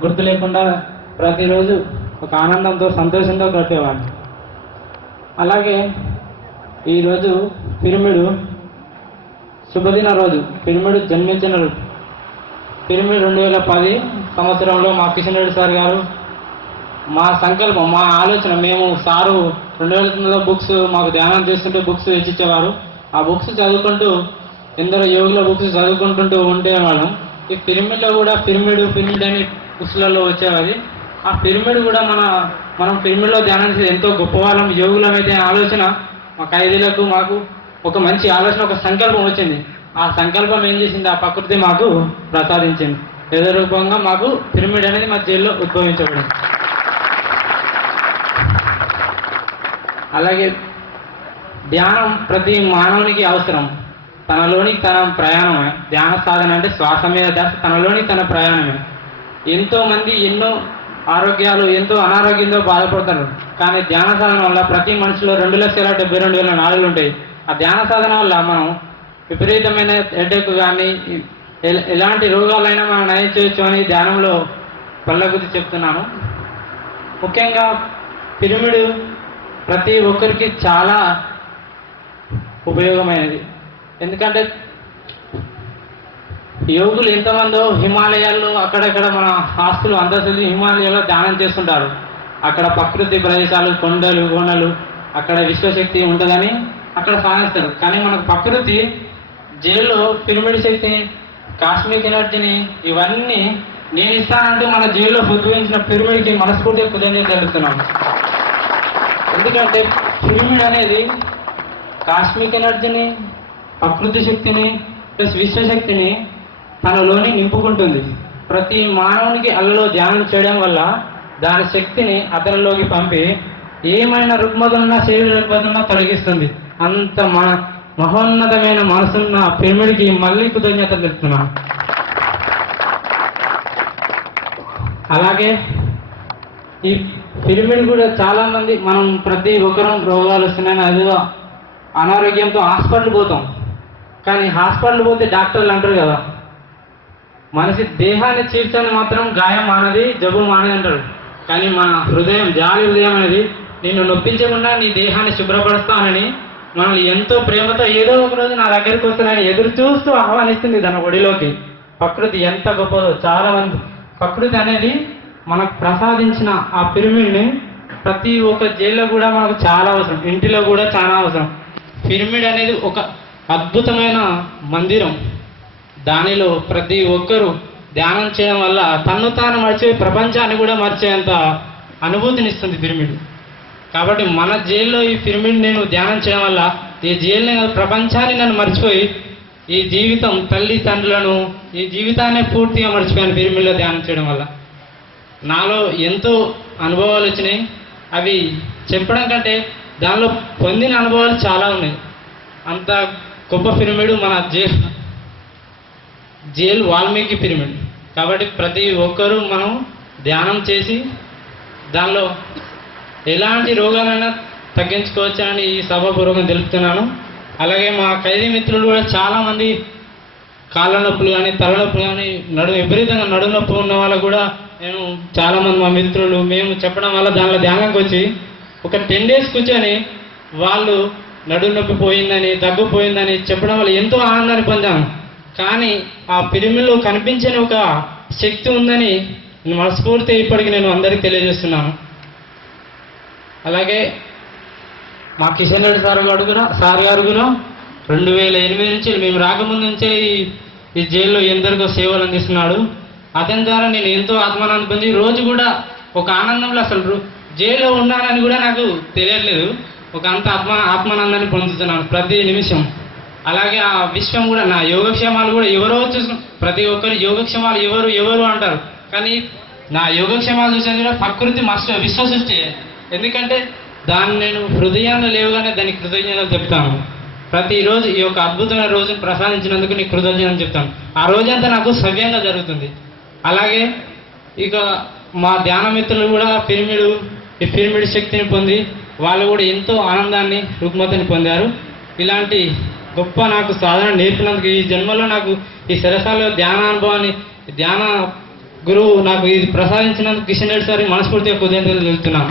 గుర్తు లేకుండా ప్రతిరోజు ఒక ఆనందంతో సంతోషంతో గడిపేవాడు. అలాగే ఈరోజు పిరమిడ్ శుభదిన రోజు, పిరమిడ్ జన్మించిన రోజు. పిరమిడ్ 2010 సంవత్సరంలో మా కిషన్ రెడ్డి సార్ గారు మా సంకల్పం, మా ఆలోచన, మేము సారు 2009లో బుక్స్ మాకు ధ్యానం చేస్తుంటే బుక్స్ తెచ్చిచ్చేవారు. ఆ బుక్స్ చదువుకుంటూ ఎందరో యోగుల బుక్స్ చదువుకుంటూ ఉండేవాళ్ళం. ఈ పిరమిడ్లో కూడా పిరమిడ్ అని పుస్తకాల్లో వచ్చేవాది. ఆ పిరమిడ్ కూడా మనం పిరమిడ్లో ధ్యానం చేసి ఎంతో గొప్పవాళ్ళం యోగులమైతే ఆలోచన మా ఖైదీలకు మాకు ఒక మంచి ఆలోచన, ఒక సంకల్పం వచ్చింది. ఆ సంకల్పం ఏం చేసింది, ఆ ప్రకృతి మాకు ప్రసాదించింది. ఏదో రూపంగా మాకు పిరమిడ్ అనేది మా జైల్లో ఉద్భవించబడింది. అలాగే ధ్యానం ప్రతి మానవునికి అవసరం. తనలోని తన ప్రయాణమే ధ్యాన సాధన. అంటే శ్వాస మీద ధ్యాస, తనలోని తన ప్రయాణమే. ఎంతోమంది ఎన్నో ఆరోగ్యాలు, ఎంతో అనారోగ్యంతో బాధపడతారు. కానీ ధ్యాన సాధన వల్ల ప్రతి మనిషిలో 2,72,000 నాడులు ఉంటాయి. ఆ ధ్యాన సాధన వల్ల మనం విపరీతమైన హెడేక్ కానీ ఎలాంటి రోగాలైనా మనం నయం చేయొచ్చు అని ధ్యానంలో పళ్ళగుద్ది చెప్తున్నాను. ముఖ్యంగా పిరమిడ్ ప్రతి ఒక్కరికి చాలా ఉపయోగమైనది. ఎందుకంటే యోగులు ఎంతమందో హిమాలయాల్లో అక్కడక్కడ మన ఆస్తులు అంతస్తులు హిమాలయాల్లో ధ్యానం చేస్తుంటారు. అక్కడ ప్రకృతి ప్రదేశాలు, కొండలు, అక్కడ విశ్వశక్తి ఉంటుందని అక్కడ సాధిస్తారు. కానీ మనకు ప్రకృతి జైల్లో పిరమిడ్ శక్తిని, కాస్మిక్ ఎనర్జీని, ఇవన్నీ నేను ఇస్తానంటూ మన జైల్లో ఉద్భవించిన పిరమిడ్కి మనస్ఫూర్తిగా కృతజ్ఞతలు తెలుపుతున్నాను. ఎందుకంటే పిరమిడ్ అనేది కాస్మిక్ ఎనర్జీని, ప్రకృతి శక్తిని ప్లస్ విశ్వశక్తిని తనలోని నింపుకుంటుంది. ప్రతి మానవునికి అల్లలో ధ్యానం చేయడం వల్ల దాని శక్తిని అతనిలోకి పంపి ఏమైనా రుగ్మతున్నా, శరీర రుగ్మతున్నా తొలగిస్తుంది. అంత మహోన్నతమైన మనసున్న పిరమిడ్కి మళ్ళీ కృతజ్ఞతలు తెలుపుతున్నాను. అలాగే ఈ పిరమిడ్ కూడా చాలా మంది, మనం ప్రతి ఒక్కరం రోగాలు వస్తున్నాయని అదిగా అనారోగ్యంతో హాస్పిటల్ పోతాం. కానీ హాస్పిటల్ పోతే డాక్టర్లు అంటారు కదా, మనిషి దేహాన్ని చీల్చని మాత్రం గాయం మానది, జబ్బు మానది అంటారు. కానీ మన హృదయం, జాలి హృదయం అనేది నిన్ను నొప్పించకుండా నీ దేహాన్ని శుభ్రపరుస్తానని మనల్ని ఎంతో ప్రేమతో ఏదో ఒక రోజు నా దగ్గరికి వస్తానని ఎదురు చూస్తూ ఆహ్వానిస్తుంది తన ఒడిలోకి. ప్రకృతి ఎంత గొప్పదో. చాలా మంది ప్రకృతి అనేది మనకు ప్రసాదించిన ఆ పిరమిడ్ని ప్రతి ఒక్క జైల్లో కూడా మనకు చాలా అవసరం, ఇంటిలో కూడా చాలా అవసరం. పిరమిడ్ అనేది ఒక అద్భుతమైన మందిరం. దానిలో ప్రతి ఒక్కరూ ధ్యానం చేయడం వల్ల తన్ను తాను మర్చిపోయి ప్రపంచాన్ని కూడా మర్చేంత అనుభూతినిస్తుంది పిరమిడ్. కాబట్టి మన జైల్లో ఈ పిరమిడ్ నేను ధ్యానం చేయడం వల్ల ఈ జైల్ని, ప్రపంచాన్ని నన్ను మర్చిపోయి ఈ జీవితం, తల్లి తండ్రులను, ఈ జీవితాన్ని పూర్తిగా మర్చిపోయాను పిరమిడ్లో ధ్యానం చేయడం వల్ల. నాలో ఎంతో అనుభవాలు వచ్చినాయి. అవి చెప్పడం కంటే దానిలో పొందిన అనుభవాలు చాలా ఉన్నాయి. అంత గొప్ప పిరమిడ్ మన జైల్ వాల్మీకి పిరమిడ్. కాబట్టి ప్రతి ఒక్కరూ మనం ధ్యానం చేసి దానిలో ఎలాంటి రోగాలైనా తగ్గించుకోవచ్చని ఈ సభాపూర్వకం తెలుపుతున్నాను. అలాగే మా ఖైదీ మిత్రులు కూడా చాలామంది కాళ్ళ నొప్పులు కానీ, తలనొప్పులు కానీ, విపరీతంగా నడుము నొప్పి ఉన్న వాళ్ళకు కూడా నేను చాలామంది మా మిత్రులు మేము చెప్పడం వల్ల దానిలో ధ్యానంకి వచ్చి ఒక 10 days కూర్చొని వాళ్ళు నడుము నొప్పి పోయిందని, దగ్గు పోయిందని చెప్పడం వల్ల ఎంతో ఆనందాన్ని పొందాను. కానీ ఆ పిరమిడ్లో కనిపించని ఒక శక్తి ఉందని మనస్ఫూర్తి ఇప్పటికి నేను అందరికీ తెలియజేస్తున్నాను. అలాగే మా కిషన్ రెడ్డి సార్ గారు కూడా 2008 నుంచి, మేము రాకముందు నుంచే ఈ జైల్లో ఎందరికో సేవలు అందిస్తున్నాడు. అతని ద్వారా నేను ఎంతో ఆత్మానందం పొంది రోజు కూడా ఒక ఆనందంలో, అసలు జైల్లో ఉన్నానని కూడా నాకు తెలియట్లేదు, ఒక అంత ఆత్మానందాన్ని పొందుతున్నాను ప్రతి నిమిషం. అలాగే ఆ విశ్వం కూడా, నా యోగక్షేమాలు కూడా ఎవరో చూసుకుని, ప్రతి ఒక్కరు యోగక్షేమాలు ఎవరు అంటారు. కానీ నా యోగక్షేమాలు చూసేది కూడా ప్రకృతి విశ్వ సృష్టి. ఎందుకంటే దాన్ని నేను హృదయాన్ని లేవుగానే దానికి కృతజ్ఞతలు చెప్తాను. ప్రతిరోజు ఈ యొక్క అద్భుతమైన రోజును ప్రసాదించినందుకు నీకు కృతజ్ఞతలు చెప్తాను. ఆ రోజంతా నాకు సవ్యంగా జరుగుతుంది. అలాగే ఇక మా ధ్యాన మిత్రులు కూడా ఈ పిరమిడ్ శక్తిని పొంది వాళ్ళు కూడా ఎంతో ఆనందాన్ని, రుగ్మతని పొందారు. ఇలాంటి గొప్ప నాకు సాధన నేర్పినందుకు ఈ జన్మలో నాకు ఈ సరసాల ధ్యాన అనుభవాన్ని, గురువు నాకు ఇది ప్రసాదించినందుకు కిషన్ రెడ్డి సార్ మనస్ఫూర్తిగా కృతజ్ఞతలు తెలుపుతున్నాను.